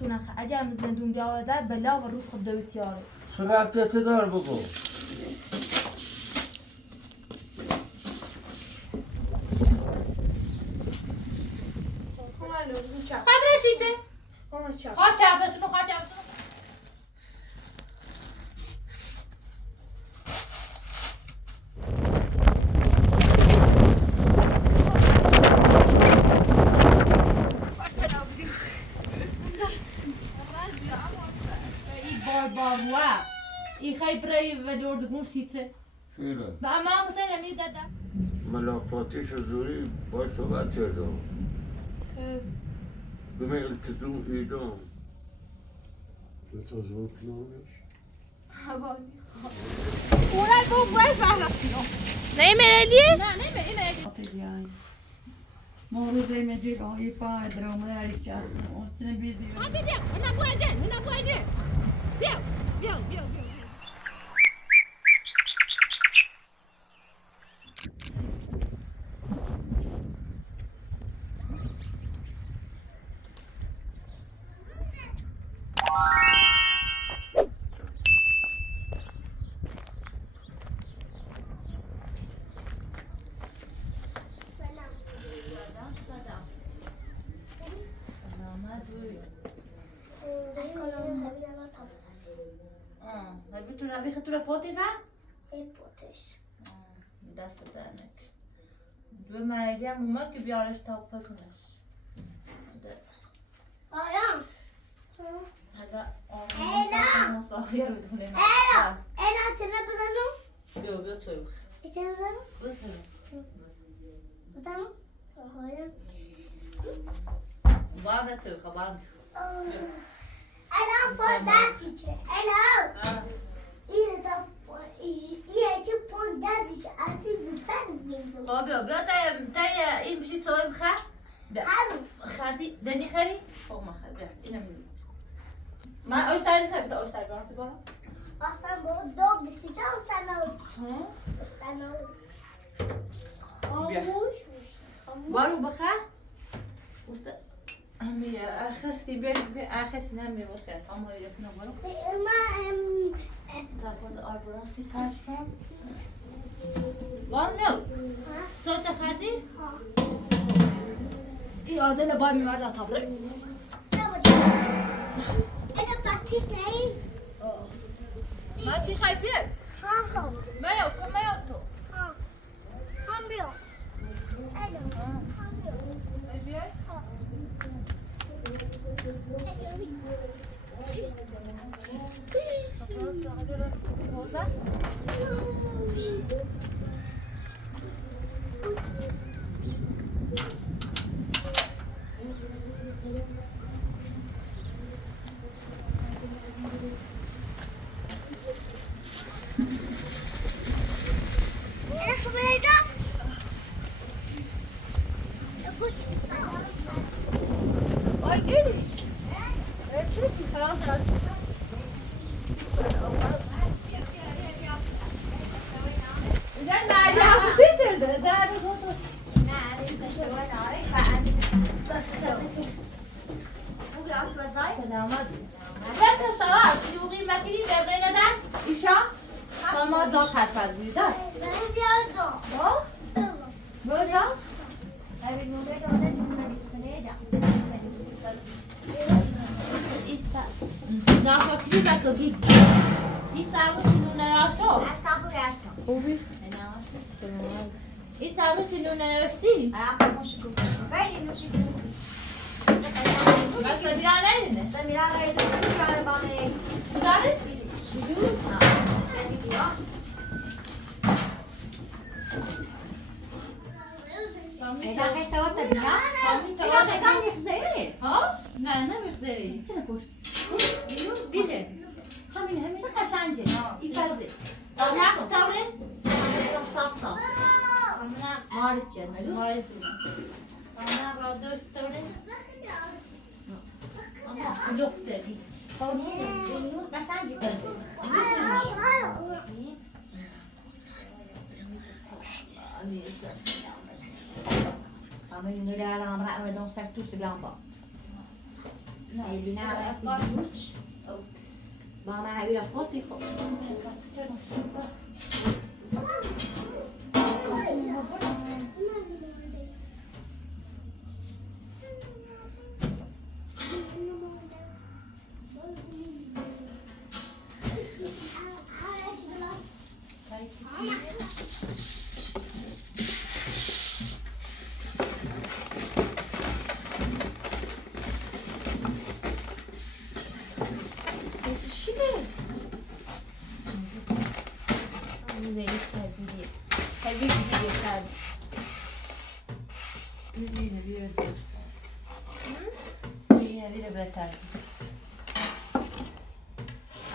تو نخ اگر مزندون بیاوه در بلا و روز خود دویت یاره سرعت دار بگو خواهد رسیده؟ خواهد چپ بسونو خواهد چپ بسونو باروه ای خیلی برای ولی اردگون سیته چیره؟ و اما مثلا نمی داده ملاقاتش زوری باید صحبت کردم بمه التزام ایدام التزام کنانش اونای با برش بحرستیم نیمه نه بیای مورو دیمه دیگه های پای درامه هری کسی اون بیزی بیا انا بوده بیا بتونه بخاطر پوتی نه؟ پوتش دست درنک دو مریم اومد که بیارش تا پکنش آرام هذا الهام مصاحية بدون الهام چنه بزنم؟ بیا تو ایتن بزنم؟ بزنم بزنم؟ آهایم بابا تو خبر الهام پوندتیچه الهام یه چه پوندتیچه اتی بسر زیدو بابا بیا تا این میشی تو بخه خردی دنی خری؟ خب ما خرد بیا اینم من آیستری خیلی بتا آیستری برام سیبارم اصلا با دو بسیده و سناوی خاموش بارو بخه همیه آخرسی بیا آخرسی نمیه واسه هم هایی رفنه بارو تا خود آربراسی پرسم بارو نو صوت خردی؟ این آردل بای میمرد تابره اینو بطی تایی؟ ماتی خواهی بیاد؟ ها میو کن میو تو هم بیا هم بیا خواهی بیاد؟ این تابلو چی نونه نوشتی؟ الهم and Shokoofeh خیلی نوشی کنسی بس سمیرا نهینه سمیرا رای دو کاره بانه داره؟ چیدو؟ سمیرا ایتا که توات بیا؟ ایتا که کن نفزه ها؟ نه نمیشه سنه پشت بیره همین قشنجه این پسه نه تابله؟ همین صاف مارد جنه مارد انا را دوست تابله؟ اما لخته بی اینو قشنجه کنه همه اینو در الان را دانستر توش بیان با Eline arası yumuş. Bana öyle kopi kopi.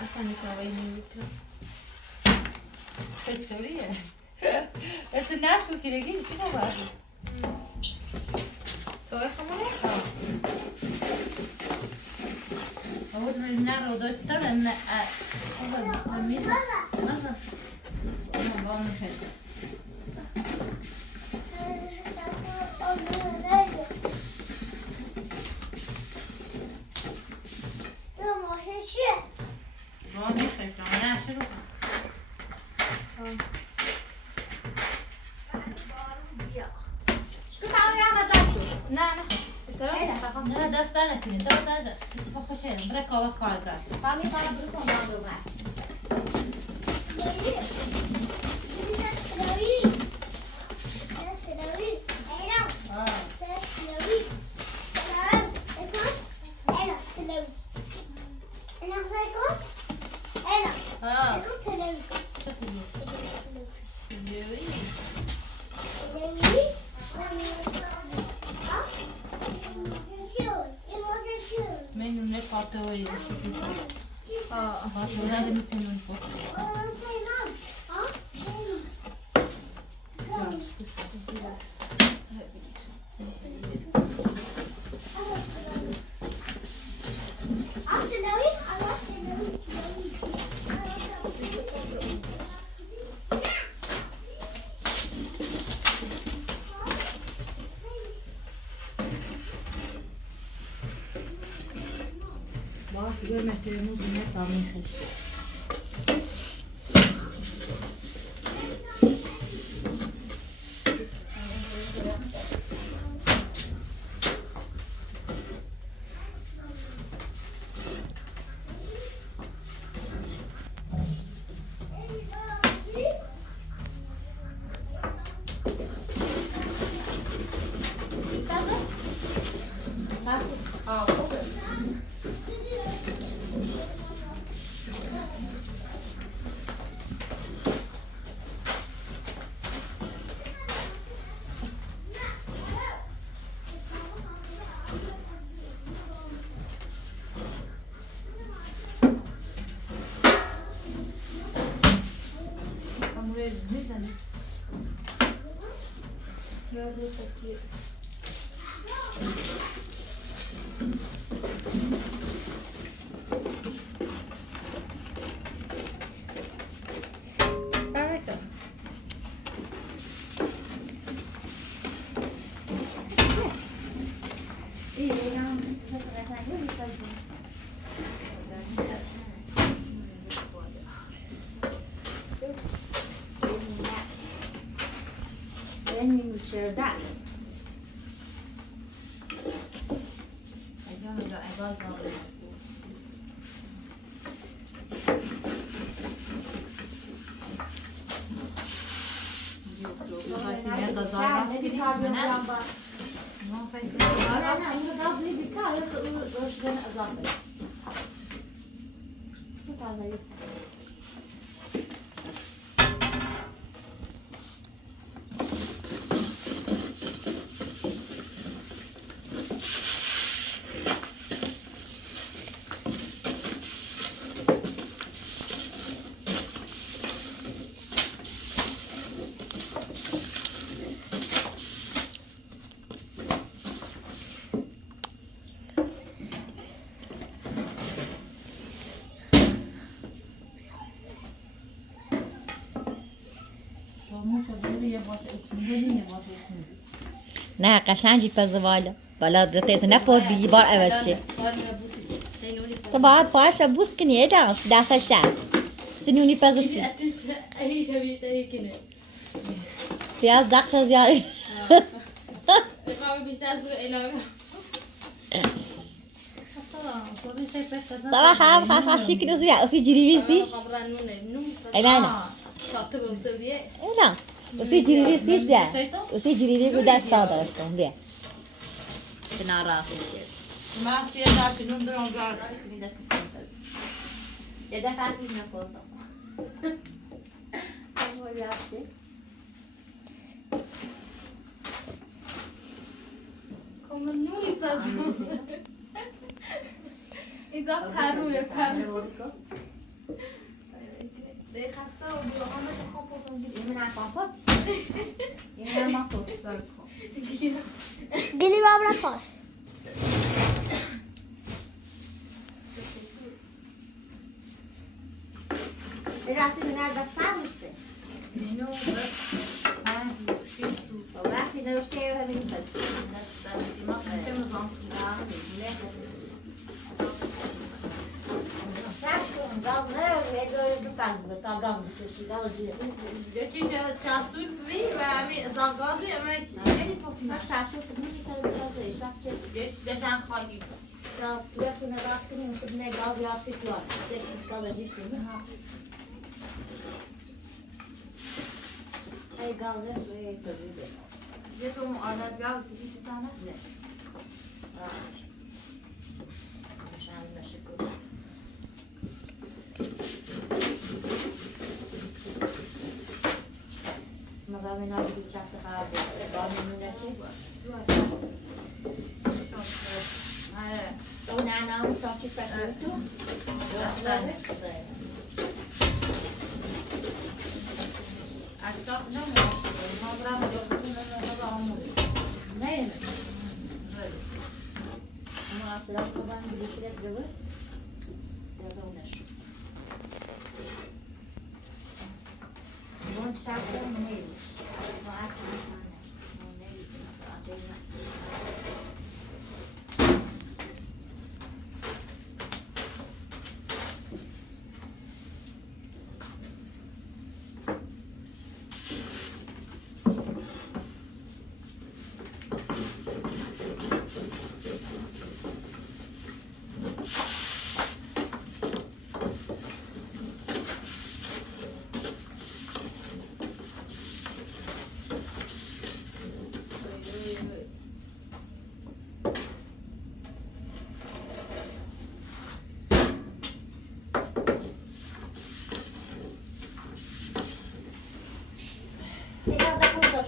Aslan nikahı yiyecek. Factoria. Это нашу кирегин сюда важно. Твоя хамалека. А вот на родой стороны на миску. Ага. На волну хочу. Волну хочу. На широко. شو تعمل يا مزاجك؟ نه دست در نکنید دست خوشه برای کار کرد فهمی کار برو کن داد رو بر من اون فاتوری باشه هذا مثل اون فاتوری باشه görmeklerimiz ne kalmış. Then we will share that. نه قشنگی پس والا بالا دته نه پر بی بار اولشه To باید بوس کنی ایجا دست شب سنونی پزسی پیاز دقت زیادی طبعا خواهم شکل زیاد اسی جیری بیستیش اینا اسی جیری بیستیش بیا اسی جیری بودت ساده داشتم بیا کنار من سیاه داشتم برام گرد یه دفعه ازش نخوردم Como nunca passou. Então parou. خسته و بیرون تو کامپوتون گیری من کامپوت من کامپوت گلی بابا پاس راستی من دستم میشه اینو شیش رو وقتی نوشته همین پس ما خیلی مزام یکی چسبون بی و همین زنگازی اما دشن خواهی یه تو معارض بیار کسی تو تنه؟ نه مقام نازی چند خراب با میمونه چی؟ اون انا تا چی سکر تو؟ اشتاق نمونه ما برام نه اما اصلا کدام بیشتر جوه یا دونش اون شخص نیست ما اصلا نیست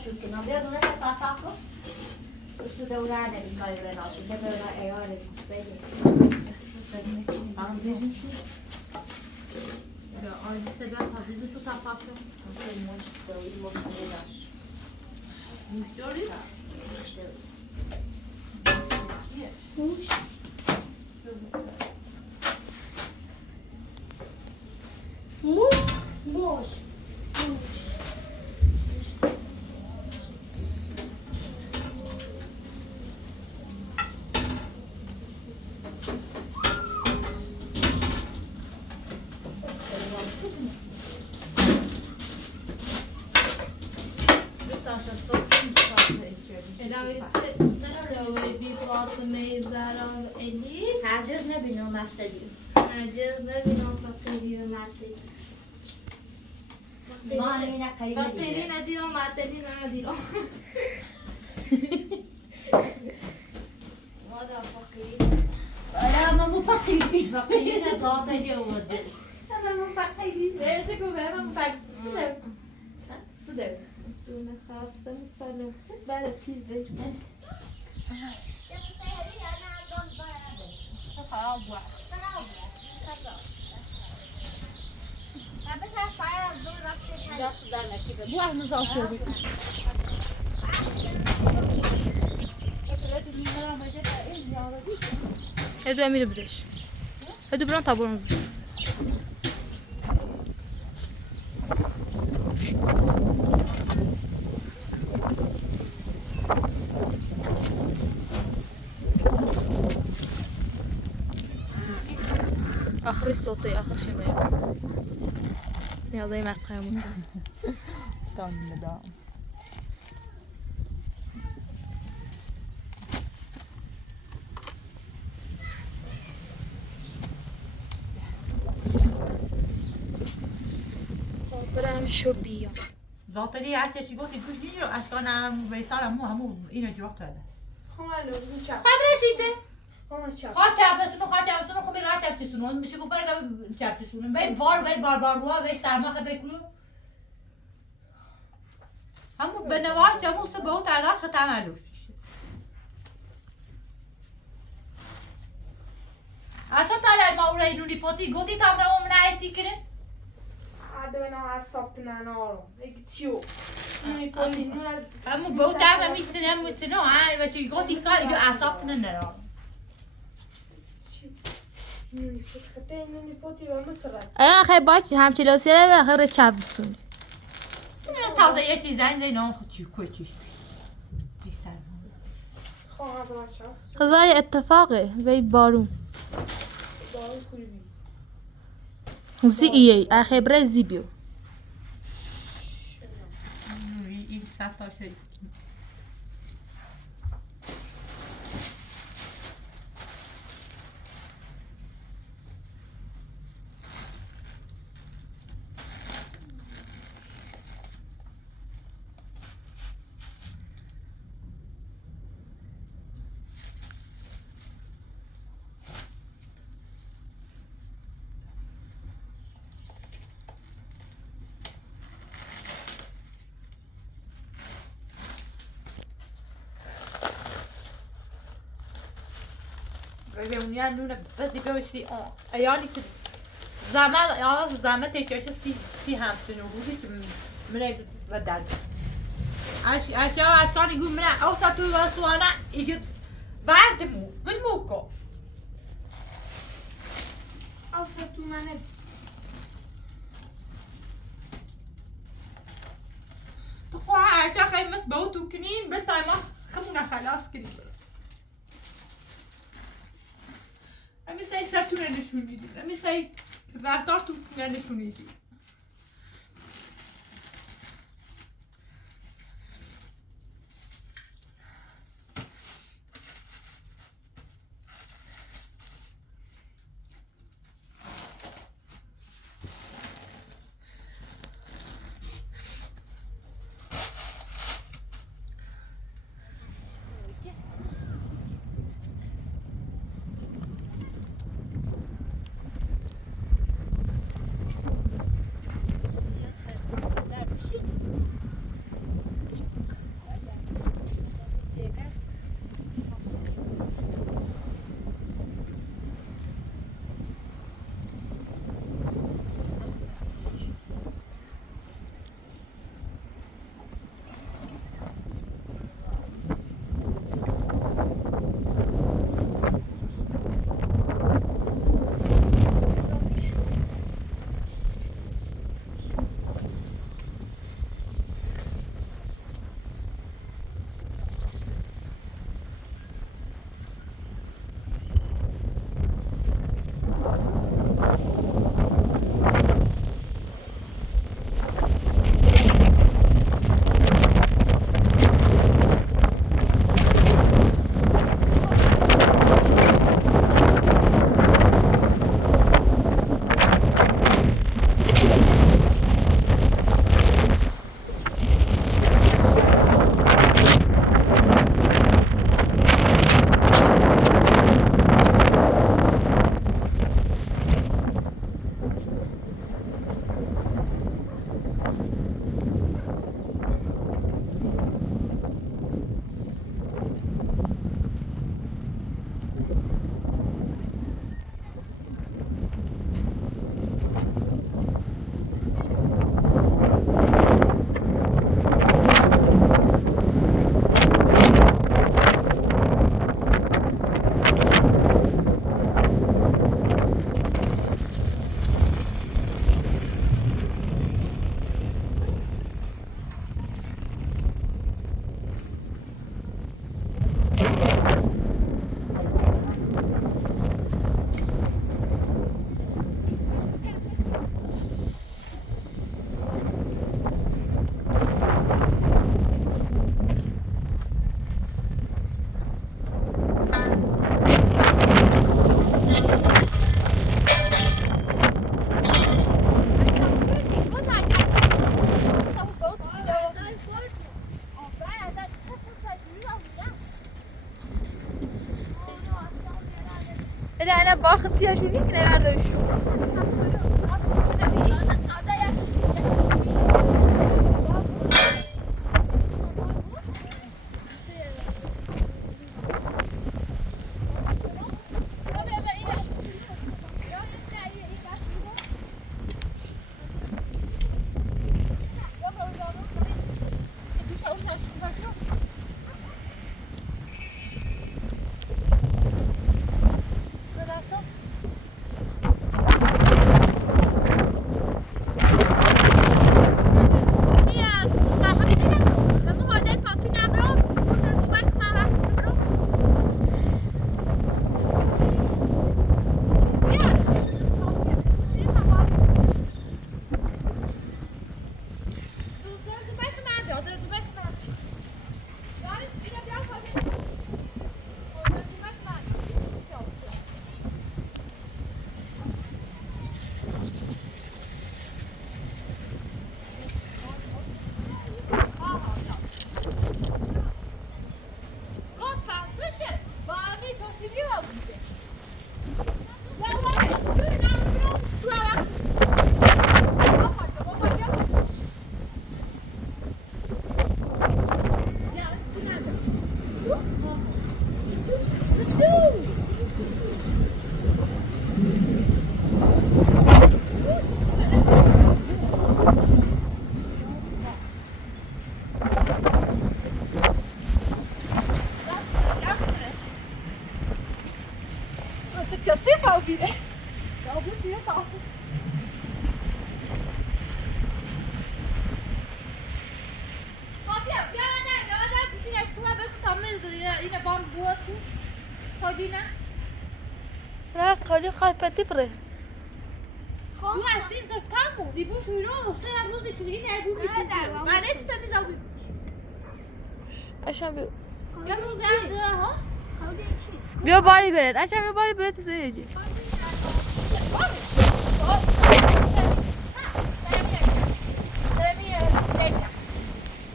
شوكنا بيضوا لك تعطاكم وشو دورانة بالمايرة ناشو دبرنا ايارة مستقيم عم بيجن شو آیسته بیار تازیزو شو تفاشه خیلی موش داری موش میداش موش داری؟ موش داری موش موش هرجز نبینم مستدیم ما همینه قریبه Paperi ندیرم معتلی ندیرم مادر فقیری لا ما مو فقيرين فقيرين ذات جود اما من فقیری ليش تقول انا مفقير صدق دونه خاصه مسلم برای پیزه بو احنا ذات هدو امیر بدش هدو بران تابون بدش آخر صوتي آخر شيء ما يبقى يلا زي مسخرة ممكن دام برم شو بیام زاتری هر چی گفتی گوش نیجو اشکانم بیسارم همو اینو جواب داده خواهد چپ خواهد رسیده خواهد چپ خواهد چپ بسونو خب بیرا چپ چسونو میشه گفت بیرا چپ چسونو باید بار روها باید سرما خد بکرو همو به نواش همو سه به او ترداش خد تمرلوش اصلا تلای ما او رای نونی پاتی گوتی تمرمو من عیسی کنه عاده بنا عصب کنن آرام یکی چیو نونی پاتی نونه همو به او تمرم میسنه های باشی گوتی کار ایگو اصاب کنه نرا نونی پاتی خطه نونی پاتی و مصرد اگه خیلی باید همچی لاسیه به خیلی چپ بسونی تازه یه چیز زنگ زی نام خود چی کوچیش بیستر خواهد و چپ خزای اتفاقه وی بارون دارو کوری زی ایه اخی بره زی بیو این سه تا شد بمونی نونه بسی بوشی ایانی که زحمت تشکیش سی همسون و روزی که منه و درد اشیا اشکانی گو منه اوسا توی واسوانا ایگه بردمو بالموکو اوسا تو منه تو خواه اشیا خیلی مس باوتو کنین بلتای ما خمونه خلاص کنین امی سعی سرتونه نشون میدید امی سعی رفتار تو نشون میدید سیاهشون یک نبردارشون خالی خواهد پتی پره Du har sidst et kampo, de bor så i råd, så er det til en af dem, Nej, det er det, vi اشم بیو Jeg nu ser det her, بیا باری برد اشم بیا باری برد سیجی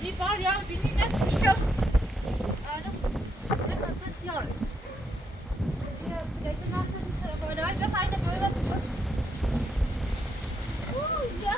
De bare jeg vil lige næsten show. Nu. Det er fantastisk. Det er ikke nok til at gøre det. Jeg har ikke noget at gøre. Ja.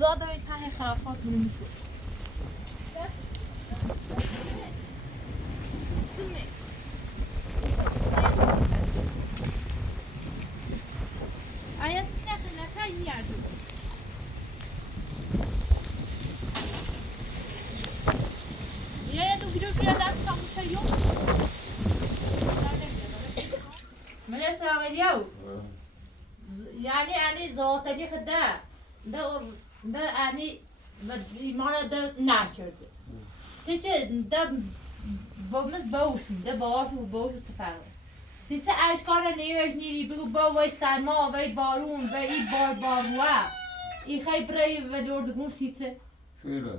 زاد و ته خرافات میکنه Ayet ne kadar yerde. Ya du gidiyor biraz kalmış yok. Mesela ya. Yani zaten خدا ده yani mana da nurtured. ده ومس باوشون ده باوش تفرق. سیسه اشکال نیوش نیری بگو با وی سرما وی بارون وی باروا ای خیلی برای و دوردگون سیسه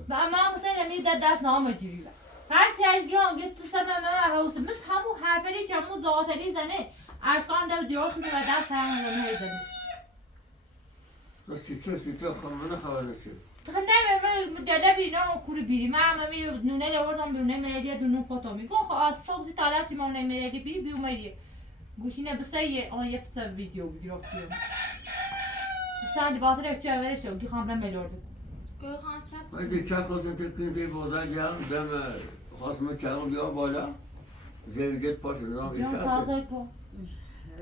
و اما مثلا نمی دست نامه جیری هر چی اشگیان گفت تو سمه ممه روسه مثل همو حرفلی که همون ذاتلی زنه اشکال ده دیار شده و دست همون های زنش سیسه خمانه خواهده شد نه مجلبی اینا کوری بیری من همه نونه لوردم نونه ملیه دونون پاتامی گو خب از صبح زی تالر چی مونه ملیه بیری بیو ملیه گوشینه بسیه آن یه پسر ویدیو گرفتیم سندی باطل چه اولی شد گی خامرم ملورده گوی خان چپ وقتی چه خواستن ترکیزی بودن جام دم خواستم کلام بیا بالا زوجت پاش نام جان تازه پا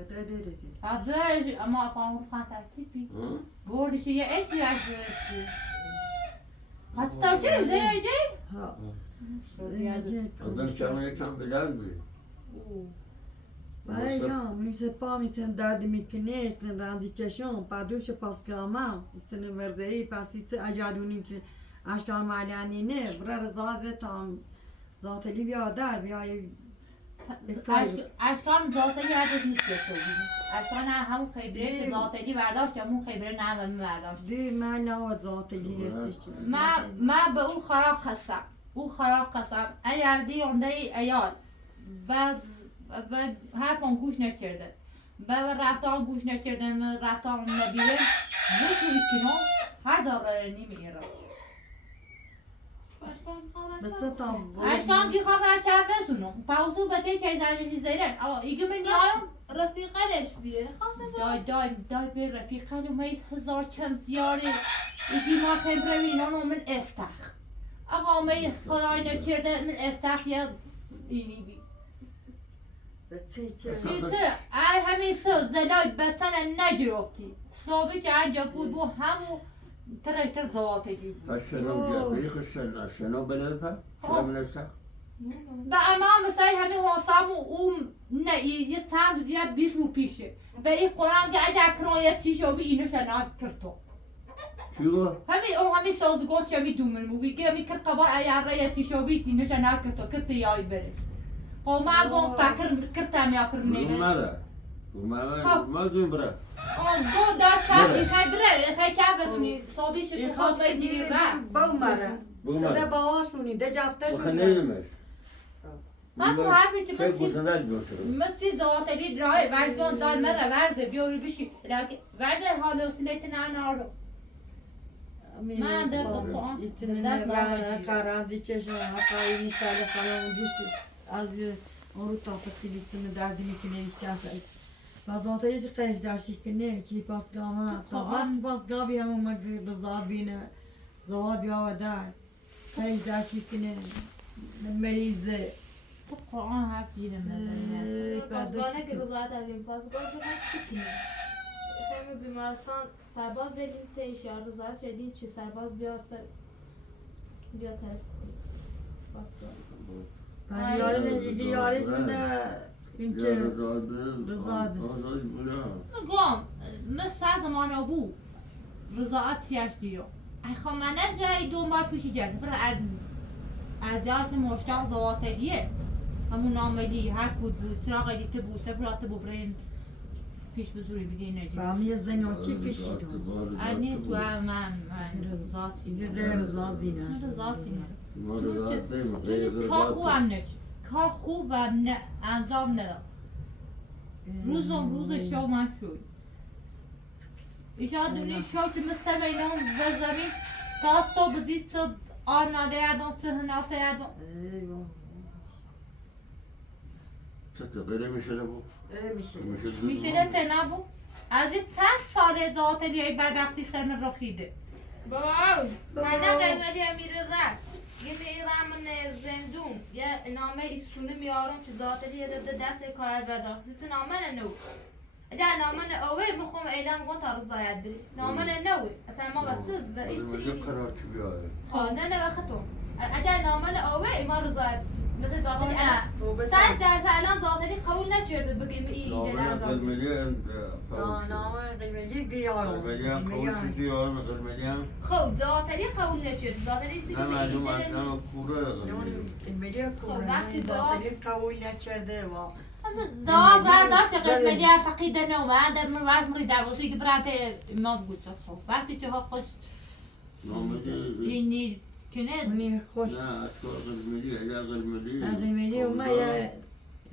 ده عبدالله اما افهم خان ترتیبی بردش یه اسی از برسی حتی چه زی جی ها Adam çamaya çam bilen mi? Bayan, mi se pa mi sen derdimi kineştin ranzi çeşon, paduş paskama, istene verdeyi pasite ajaruni için aşkar malanine, bura rızat ve tam zateli bir adar bir ay اشکان ذاتلی هرچیز نیست که اشکان همون خیبره که ذاتلی برداشت همون خیبره نه همه برداشت دی من نه zateli هستش من به او خراب قسم اگر دی اونده ایال و حرفان گوش نکرده و رفتان گوش نکرده رفتان نبیره یک میکنم هر داره نمیره اشکان کی خبر کرد بسونم پاوسو بته چه زنی زیرن اما ایگو من نیایم رفیقش بیه دای به رفیقه می هزار چند زیاره ایگی ما خبره وینان من استخ آقا می خدای نکرده من استخ یا اینی بی بسیچه چیته ای همین سو زنای بسن نگرفتی صابی که انجا بود بو همو ترشتر زواته گی بود Aşağına ucaya kışlarına aşağına belirpe. Çamın esak. به اما مثلا همین حسام اون نه یه چند یا 20 رو پیشه به این قرآن که اگر کنایت چی شو بی اینو شناب کرد Çuğu. همین سازگار که می دومن مو بگه می کرد قبار اگر رای چی شو بی اینو شناب کرد کسی یای بره خب ما گم فکر کردم یا کرد نمیره Bunlara. Bunlara dün bırak. آن دو دا چندی خیبره خیلی چند بسونی صابی شکل خواب میگیری را Bağmara. Bunlara. De bağışuni, de Bu caftaşuni. ne demek? من bu harbi چه Tek مثل başına götürür. مثل ذاتلی درای وجدان دای مره ورزه بیاری بشی ورده حالو سلیت نه نارو من در قرآن İçine karandı çeşme, hakayini tale falan düştü. Az onu tapasılısını derdini kine işkasa. Bazı hiç kayış dersi kine, çi paskama, tabak paskabi hem mag rızat bine, zavat bir havada. Kayış dersi kine, merize. تو قرآن حرف گیرم پاسگانه که رضایت داریم پاسگاه که باید چکنیم خیلی بیمارستان سرباز بریم تیش یا رضایت شدیم چی سرباز بیا طرف پاسگاه Ben yarın yarın اینکه رضایت گم مثل زمان ابو رضایت سیاش دیو ای خب من نگه دو بار پیشی جرده پر ارزیارت مشتاق زواتلیه همون نامدی هر کود بود چراغ دیت بود سپرات ببرین پیش بزوری بیدی نجی Bami zeno çi fişi do. انی تو من ذاتی Güzel zazi ne. ذاتی نه Rızat değil mi? کار خوبم نش کار خوبم نه انجام نداد روز شو من شد ایشان دونی شو که مثل اینام و زمین تا صبح زید صد آن ندردم چه ناسه یردم Eyvah. Çatı böyle mi şöyle bu? Öyle bir şey. میشه تنابو از این چند سال ذاتلی های بدبختی سرم رخیده بابا من قیمتی امیر رفت یه میرم من زندون یه نامه ایسونه میارم که ذاتلی یه دست کار بردار سیس نامه نو اگر نامه اوه مخوام اعلام کن تا رضایت بری نامه نوه اصلا ما بسید و این Ama سری ne karar çıkıyor yani? خب نه بختم اگر نامه اوه ما رضایت مثل ذاتلی نه. 100% الان ذاتلی قبول نکرده بگیم این ایجاد Namına انجام kılmeliyen Dağnama kıymetli giyiyorum. Kılmeliyen kavuşu diyor, kılmeliyen خب ذاتلی قبول نکرده ذاتلی سیدی hem به acım ایجاد hem kuru da kılmeliyen. Kıymetli وقتی kuvvetli kabul نکرده و زواب برداشت قسمتی هم فقیده نومه در من وقت مری دروسی که برات ما بود خب وقتی که ها خوش Namıda اینی کنه اونی خوش ne aşkı kılmeli, eğer kılmeli. kıymetli olma ya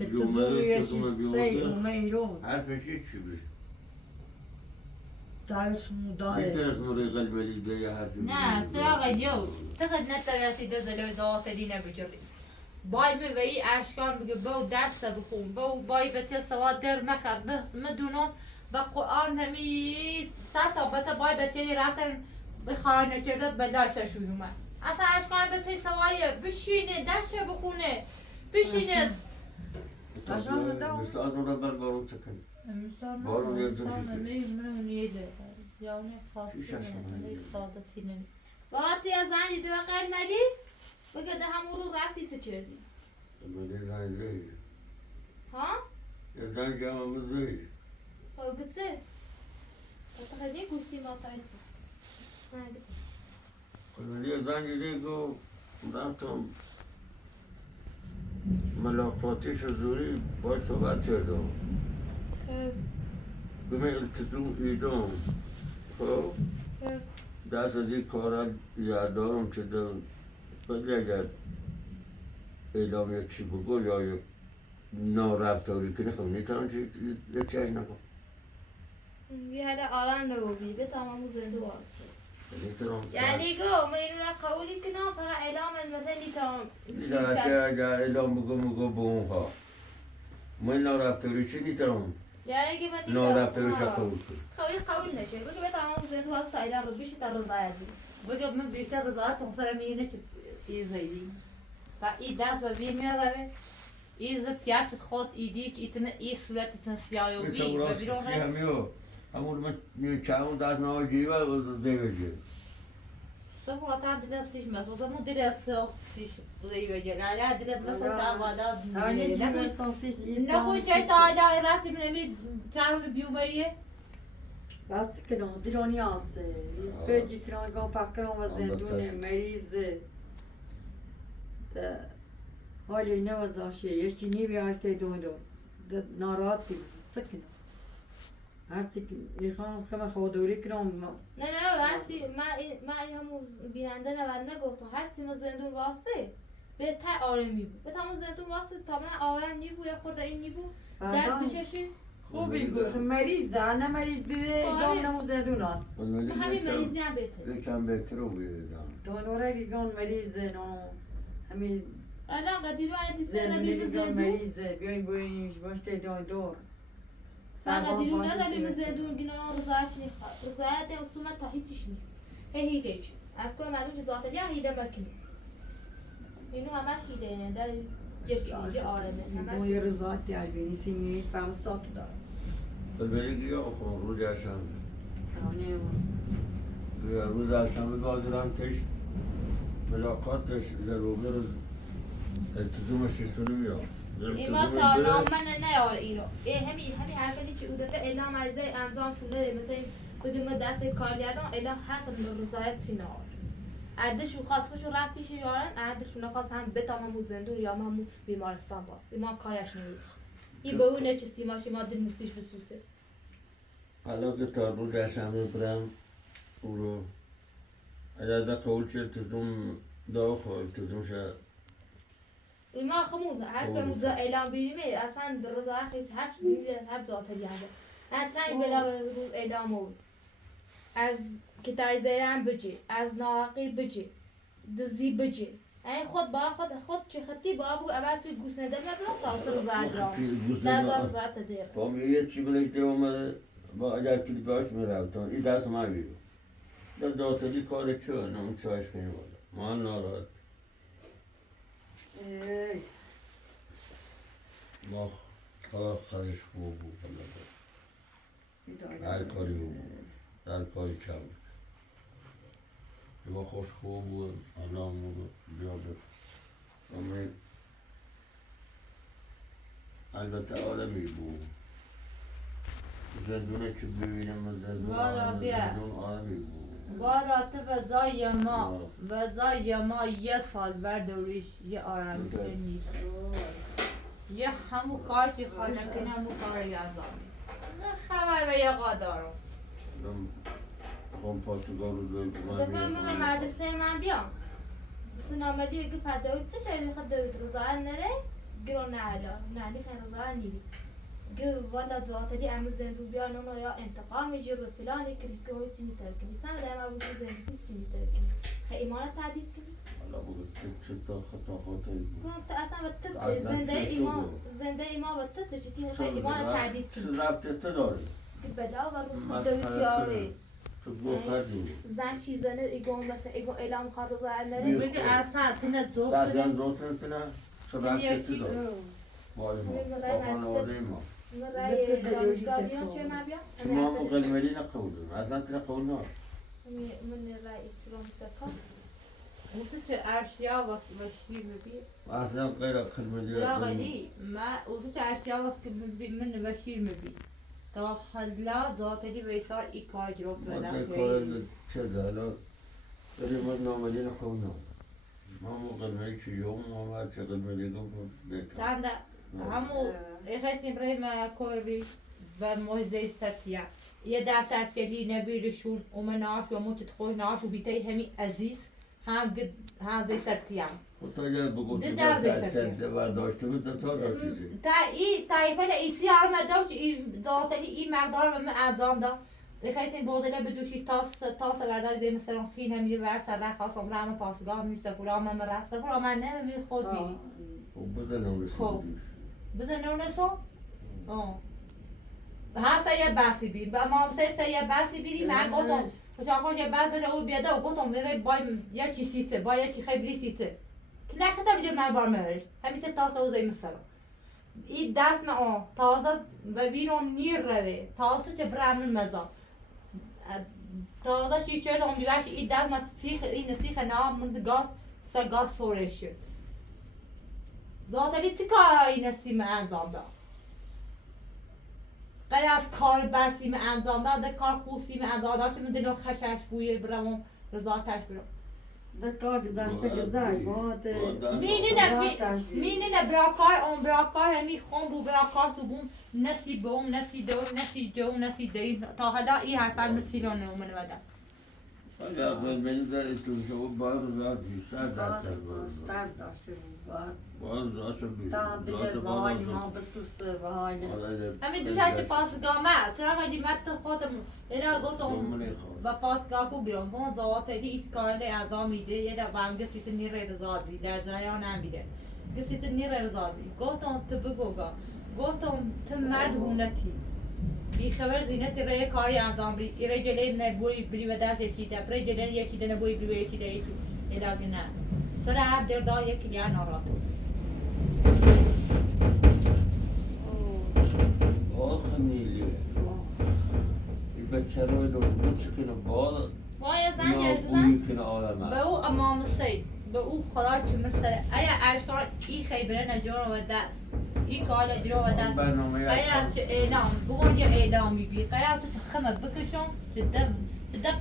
اتفاقی سی olma ایرو Her peşi çıkıyor. تاریخ Bir مداره tanesi oraya kılmeli diye her peşi. نه چرا دیو تقد نترسی دزلو ذاتلی نبجری بای می وی اشکان بگه بو درس بخون بو بای بته سواد در مخد مدونم و قرآن همی ستا بته بای بته رفتن بخواه نکرده بلاشت شویومه اصلا اشکان بته سوایه بشینه درس بخونه بشینه Aşağıda Mesela az sonra ben barut çakayım. مثلا بارون یه جوشی مثلا من نیده یعنی خاصی شیشه شما نه ساده تینه وقتی از زنی دو قلمدی بگه ده همون رو رفتی چه چردی بده زن زیر ها؟ یه زن جمع بزیر خب گتسه خیلی گوستی ما پایسته بده یه زن زیر گو رفتم ملاقاتش زوری باید صحبت کردم بمه التزام ایدام خب دست از این کارا یاددارم که در ولی اگر اعلام یا چی بگو یا نارفتاری کنه خب نیترم چیش نکن یه هده آران رو بی به تمام زنده واسه نیترم یعنی گو من اینو را قبولی کنم فقط اعلام مثلا نیترم اگر اعلام بگو به اونها من نارفتاری چی نیترم یعنی که من نارفتاری چه قبول کن خواهی قبول نشه بگه به تمام زنده واسه اعلام رو بیشتر تا رضایت بی بگه من بیشتر رضایت تقصیر مینه چه ایزایی و این دست و بیر میاره این زبطیارت خود ایدیش ایتنه ای صورتتن سیاهی و چه بی و راست بیرون کسی همیو همون من چهون دست نهای جیوه و دیوه صبح تا دل استیش مثلا مو دل استیش بودی بگه نه دل مثلا تا وادا تانی جیبش ساستیش این نخوی چه تا دا رفتی نمی چارو بیومریه رفت کنم دیرانی هسته پیجی کنم گام پاکرم و زندونه مریضه حالی اینه وزاشه یکی نی بیارته دوندو ناراحتی بود چه کنم هرچی میخوام خیلی خودوری کنم نه هرچی من این همون بیننده نونده گفتم هرچی ما زندون واسه بهتر آرامی بود به تمام زندون واسه تا من آرام نی بود یا خورده این نی بود درد میچشی خوبی گفت مریضه نه مریض بیده گام نمو زندون هست همین مریضی هم بهتر یکم بهتر رو بیده دانوره ریگان مریضه نه همین الان قدیرو عدی سر زندونه نبیم ریگان زندون مریضه بیاین بوینیش باشته دان دور فقط دیرو نداریم زندون گینا رضایت نیخواد رضایت اصولا تا هیچیش نیست هیچ از کوه معلوم که ذاتلی هم هیده مکنی اینو همش هیده در جفشوری آرمه ما یه رضایت دیگر بینیسی میمید فهمت ساتو دارم ببینی گیا خون روز شنبه همونه روز شنبه بازرم تش ملاقاتش ضروری روز التزامش شده میاد ایما تا نامن نیار ایرو همین حرفی که او دفعه اعلام عزیزه انجام شده مثلا بگیم ما دست کار کردم اعلام حق رضایت سینار عدشون خواست خوشو رفت پیش یارن عدشون خواست هم به تمام زندون یا همون بیمارستان باست ایما کارش نمیخ این به اونه چه سیما که ما دل موسیش بسوسه حالا که تا روز شنبه برم او رو اگر دا قول چه التزام داخل التزام شد ایما خمود حرف موزا اعلام بیرمه اصلا رضایت خیلی حرف میگه هر ذات دیگه نه تنگ بلا روز اعلام بود از کتای زیران بجی از ناقی بجی دزی بجی این خود با خود چه خطی با ابو اول توی گوس ندم نبرم تا اصلا رضایت را نه رضایت دیر با میگه چی بلش در اومده با اگر کلی باش میرفتم این دست ما بیرو در داتلی کار چه نمون چهش کنی بالا ما ناراد ما خودش خوب بود هر کاری بود هر کاری کم ما خوش خوب بود الان بود بیاده اما البته آدمی بود زندونه که ببینم زندون آدمی بود بالا تو وزای ما یه سال برداریش یه آرامی نیست یه همون کار که خواهد کنه همون کار یزانی نه خبر به یه قادارم خون پاسگاه رو دوی دفعه موقع مدرسه من بیام بس نامدی اگه پدوی چه شایدی خود دوید رضایت نره گرون نهلا نه نیخن رضایت نیری گه والا ذاتلی امز زندون بیان اونو یا انتقام میجیر و فلانی کنی که هیچی میترکنی سن دایم ابو زندون هیچی میترکنی خیلی ایمانت تعدید کنی والا بود چه تا خطا خطایی بود گم تا اصلا و تت زنده ایمان و تت چی خیلی ایمانت تعدید کنی چه ربطه تا داره؟ که بلا و روز خود دوید تیاره تو گفتردی زن چیزانه ایگون مثلا ایگون اعلام خواهد رضایت نره بگه ارسل تینه بعضی زوفره هم دوستن تنه چه ربطه تا داره؟ باید ما با خانواده ما من رأی دانشگاهیان چه مبیا؟ ما مقلملی نقولون اصلا تنقولنا من رأی اکترام سکا اوزه چه اشیا و شیر ببی اصلا غیر قلملی لا غلی ما اوزه چه اشیا و من و شیر مبی تا حالا ذاتلی ویسار ای کار جروب ما بدم تکار چه دالا ولی ما ناملی نقولنا ما مقلملی چه یوم ما چه قلملی گفت بیتا سنده همو خواستیم برای ما کوری و موزه سرتیا یه در سرتیلی نبیرشون و مناش و موت خوش ناش و بیتی همی عزیز ها زی سرتیام خدا جا بگو ده تو در زی در سرتیام سرده و داشته بود تا داشته تا ای تایفه ایسی آمدوش ای ذاتلی ای مقدار و من اعظام دا خواستیم بودله بدوشی تاس بردار زی مثلا خین همی ورسه رخواست امرام پاسگاه میسته پورا من رفته پورا من نمی خود بیری خب بزنم رسیدیش بزن نونسو؟ هر سه بحثی بید با ما سه بحثی بیدی من گفتم خوش یه بحث بده او بیاده و گفتم بره با یه چی سیته با یه چی خیلی سیته که نخطه بجه من بار مهرش همیشه تاسه او زی مثلا این دست ما تازه و بیرون نیر روه تازه چه برامن مزا تازه شیش چرد اون بیوش این دست ما این سیخ نام من گاز سر گاز سورش شد ذاتلی تکا این سیم انجام داد غیر از کار بر سیم انجام داد ده کار خوب سیم انجام داد چه من دنو خشش بویه برام رضایتش برام ده کار گذشته گذشت مینی نه براکار اون براکار همی خون بو براکار تو بوم نسی بوم نسی دو نسی جو نسی دی تا حالا این حرفا مثیلانه اومن ودا ولی اول منو در اتوشو بار زاد بیشتر درصد سر داشته بار زاد بی تا دیگه وای ما بسوسه وای همین دو چه پاسگاه ما چرا ولی مت خودم اینا گفتم و پاسگاه کو بیرون گفتم ذات ای اسکایل اعضا میده یه دفعه گسیت نیر رضادی در جایان نمیده گسیت نیر رضادی گفتم تو بگوگا گفتم تو مرد هونتی بی خبر زینت رای کاری انجام بری ایره جلی نبوی بری و دست یشیده برای جلی یشیده نبوی بری و یشیده یشیده ایلاگی نه سر هر در دار یکی دیگر نارات آخ نیلی این بچه روی دو چکنه بال وای زن نه بزن بوی کنه آدم به او امام سی به او خدا چه مثلا ایا اشکار ای خیبره نجار و دست ای کار نجار و دست برنامه غیر از چه اعلام بگون یه اعلامی بی غیر از چه خمه بکشم جده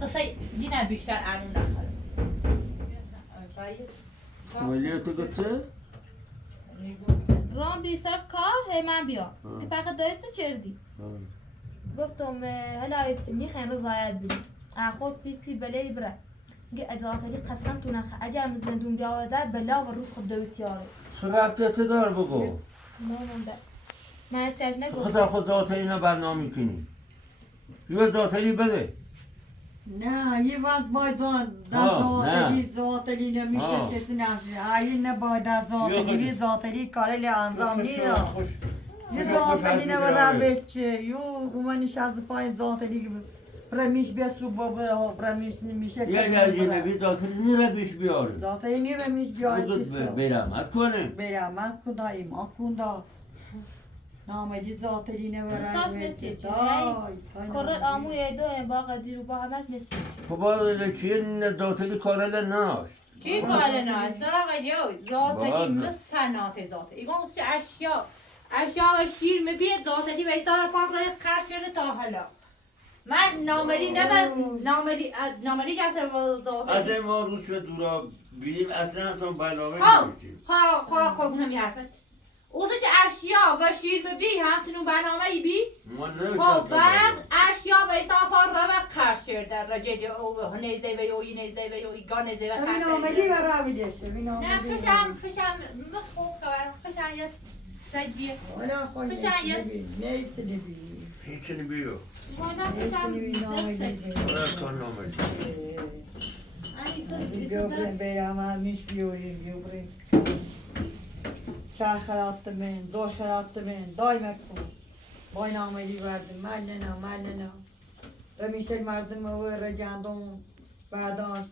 قصه دینا بیشتر عنون نخره ملیه تو گفته؟ رام بی صرف کار هی من بیا تی پاکه دایی تو چردی گفتم هلا ایتنی خیلی رضایت بیم خود فیتی بلیل بره گه اجازه قسم تو نخ اگر مزندون بیا در بلا و روز خود دویت یاره سرعت دار بگو نه ده من چش نگو خدا خود ذاتری نه برنامه کنی یه ذاتری بده نه یه وقت باید ذاتلی نمیشه چیزی نشه هایی نباید ذاتلی ذاتلی کاری انجام نیدم یه ذاتلی نباید چه یو اومنش از پای ذاتلی برمیش بیسو بابا برمیش نمیشه یه گرجی نبی ذاتری نیرمیش بیاره ذاتلی نیرمیش بیاره برامت کنه برامت کنه ایما کنه نامدی ذاتلی تاس مسیج کرد آموی دو باقی دیرو با همت مسیج خب چیه ذاتلی کارل ناش چی کاره نه سراغ ذاتلی مثل صنعت ذاتلی ایگون چه اشیا و شیر میبید ذاتلی و ایسا پاک رای خرش شده تا حالا من نامری نامری جمتر با ذاتلی از ما روش به دورا بیم اصلا هم برنامه نمیشتیم خواه قربون همی حرفت اوزه چه اشیا و شیر میبی همتونو برنامه ای بی خب بعد اشیا و ایسا پاک رای خرش شده رجلی او نیزه و یوی نیزه و یوی گا نیزه و خرش شده نامدی برای بیدشه نه خشم مخوب خبر خشم یه سجیه والا خواهی نیت نبی هیچ نبیو والا نیت خشم نبی نامدی والا کن نامدی بیوبرین بریم همیش بیوریم چه خلات من زور خلات من دایم کن بای نامدی بردم ملنا رمیشه مردم و رجاندون برداشت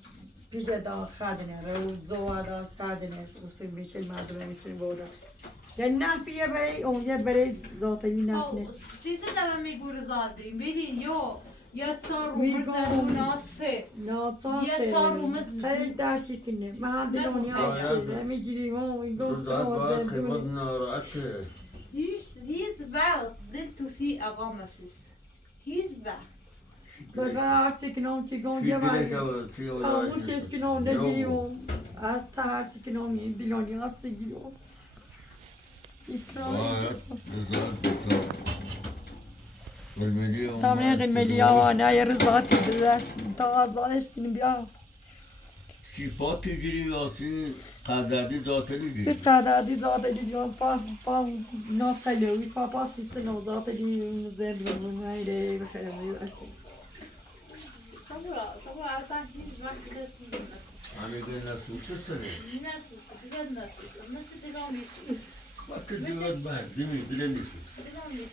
پیش دا خدنه رو زوار داشت خدنه سوسیم بیشه مردم میسیم بوده یه نفیه برای اون یه برای ذاتلی نفیه سیسه دمه میگوره زادریم ببین یا تا میگو. رومز ناسه ناطاقه یه تا رومز خیلی درشی کنه من دلونی هسته میگیریم و این روزات باید گفت خیمت ناراحته هیچ وقت دل تو سی آقا مسوس هیچ وقت بگه هرچی کنم چی گم فی یه دلش بر چی آموشش کنم نگیریم و از تا هرچی کنم این دلونی هسته گیریم باید رضایت بتا قلملی و تمام قلملی آوانه یه رضایتی بزش تا آزادش کنیم بیا شیپاتی گیری یا سی قدردی ذاتلی سی گیری قدردی زادلی جان پا ناخلوی پا سیست نوزادلی زد بمونه ایره بخیرم ایره صبر اصلا هیچ وقت دل تو همه گه نسوسه سره نسوس دیگر نسوس مثل دلام نیست وقتی دیگر برد دمی دل نیسوس دلام نیست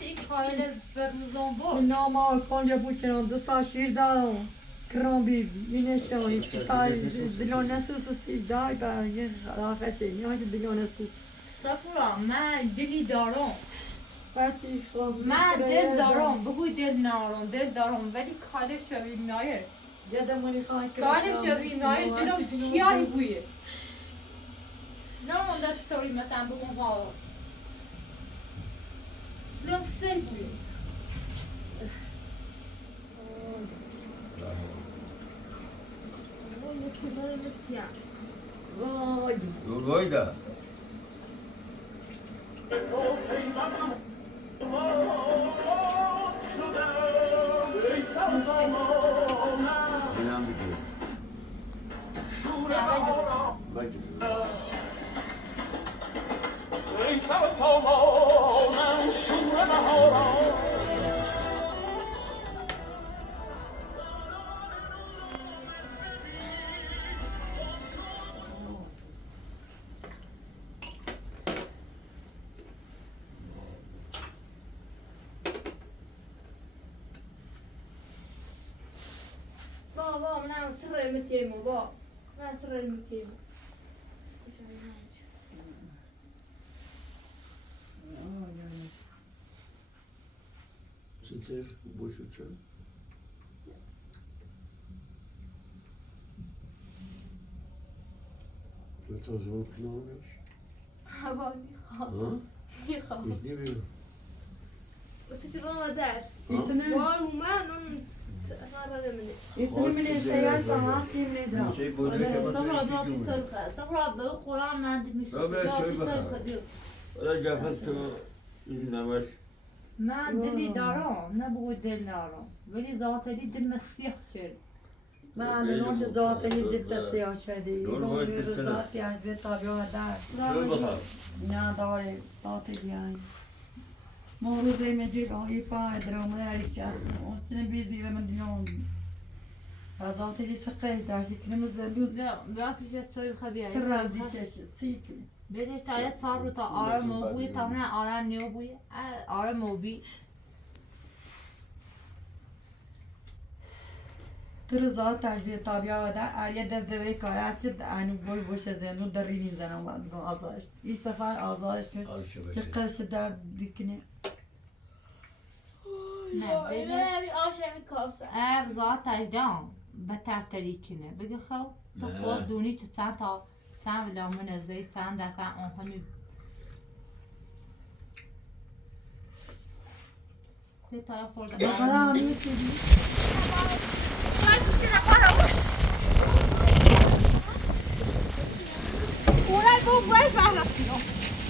این کایل برزان بود نام کنجا بوچنان دوستا شیر دادم کرام بی بینشان تای دلون نسوس سی دای با یه خلاقشه یه دلون نسوس صبر من دلی دارم بچی خواب من دل دارم بگوی دل نارم دل دارم ولی کار شبیه میایه جدمونی خواهی کار شبیه میایه دلم سیاهی بویه نه مونده چطوری مثلا بگم واو دلم سه بویه وای وایده اینم بگیر بگیر بابا من سر متيمو بابا من سر المتيمو چطور بوشو چرا به تا زور کنانش بابا نخواه ها؟ نخواه ایدی بیرون بس چرا ما در ایتنه بارو من اون خرابه منه ایتنه من سیار تا هاتی من درام میشه بوده که بس صبر ایدی آزاد بیرون صبر به قرآن من میشه را به چای بخواه را جفت تو این نمش من دلی دارم نه بگوی دل نارم ولی ذاتلی دل مسیح کرد من الان که ذاتلی دل سیاه شدی دور اون باید بتنه. رضاتی از به تابعه در چای بخواه نه داره ذاتلی های ما روزه مجید آیی پا درامه هریش کسی اون بیزیره من دیام ذاتلی سقه درشی کنم زبود نه وقتی که توی خبیه سر رمزی چشت سیکلی بینش تا یه تار رو تا آره موبوی تا من آره نیو بوی آره موبی تو رضا تجبیه تابعه و در اریه دبدبه کاره هرچی عنو بوی بوشه زنو در رینی زنم و میگم آزادش این سفر آزادش کن که قرش در بکنه نه اینه بینش همین آشمی کاسه ذاتش دام بتر تری کنه بگه خب تو نه. خود دونی که چند تا چند ولامون ازی چند دفعه اون همی یه طرف خورده بخدا همین چیزی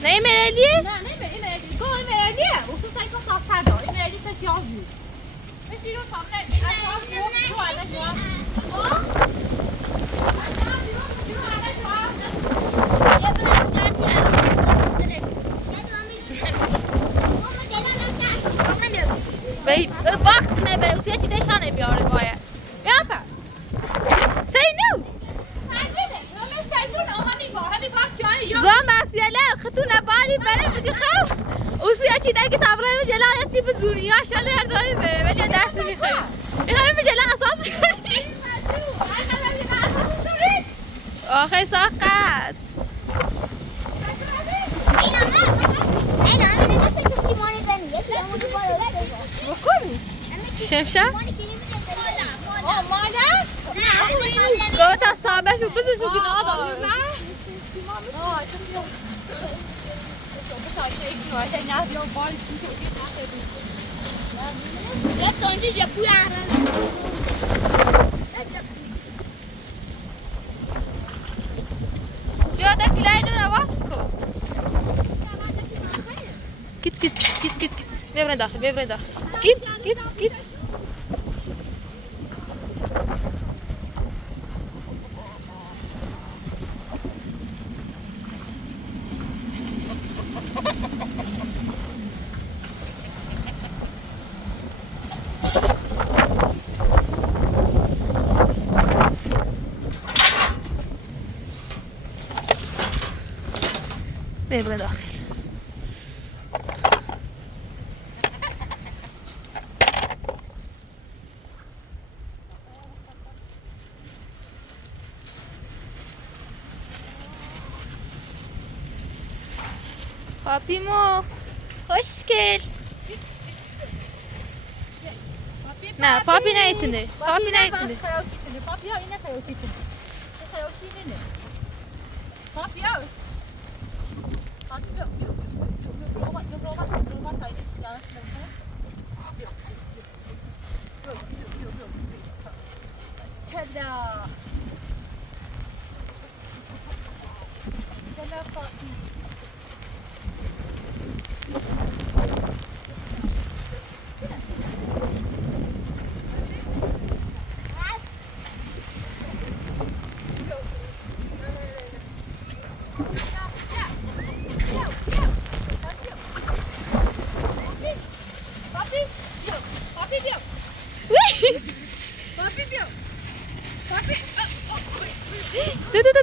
نه مرالیه؟ نه نمیره گوه مرالیه و تو سعی کن تا سر دار این مرالی سش یازی بشی رو سامنه اصلا خوب رو عده جواب یه برای جرمی الان بسیسته وی وقت نبره وسیله چی دشانه بیاره باید بیا پس سینو زن مسئله خطونه باری بره بگی خب وسیله چی دیگه تبره می جلا یا سی بزونی یا شاله هر دایی به ولی درش میخوایی میخوایی می جلا اصاب آخه ساقت شمشم گفت از صاحبش رو بزرگ رو کنار Ja, der Kleine nach Vasco. Git. Wir bringen dahin. Git. Wir bringen dahin. پاپیمو خوشگل نه پاپی نیتونه پاپی ها اینه خیوتیتونه پاپی ها چلا پاپی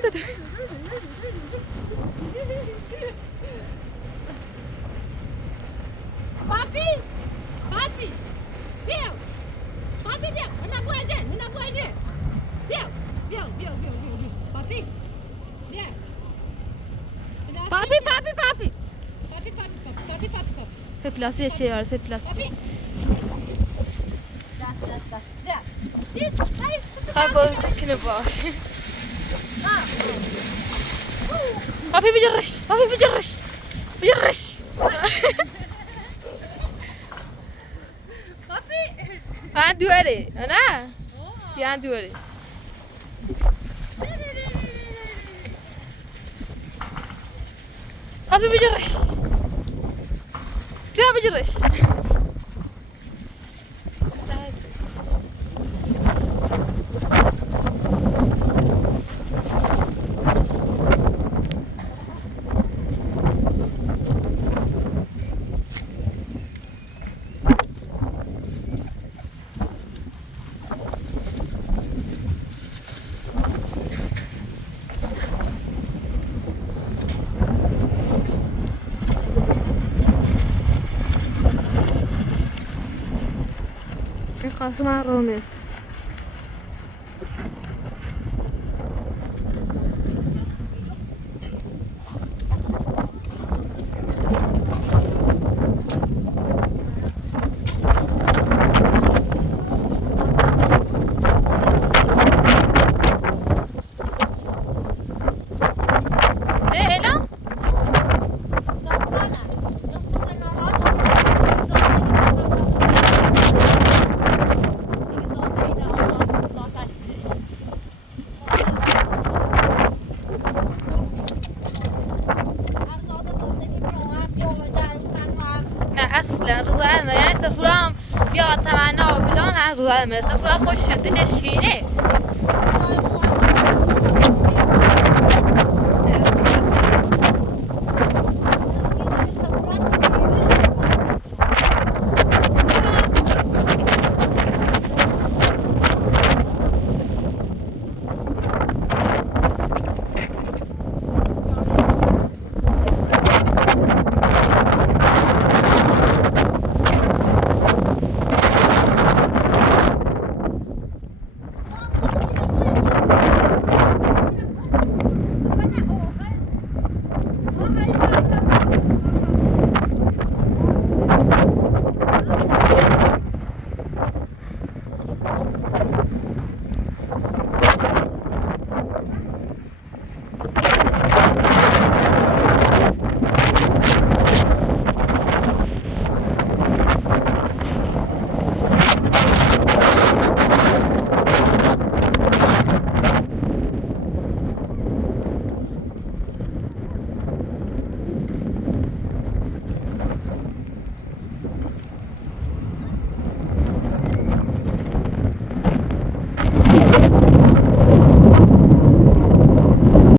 Du. Papi, viu? Papi, viu? Não pode. Viu? Papi, viu? Papi. سه پلاسی شیار سه پلاسی خب بازی کنه باش پاپی بجرش من دواره نه بیان دواره پاپی بجرش سیا بجرش قاسم الرامس مرسه فلا خوش شده شیره کنم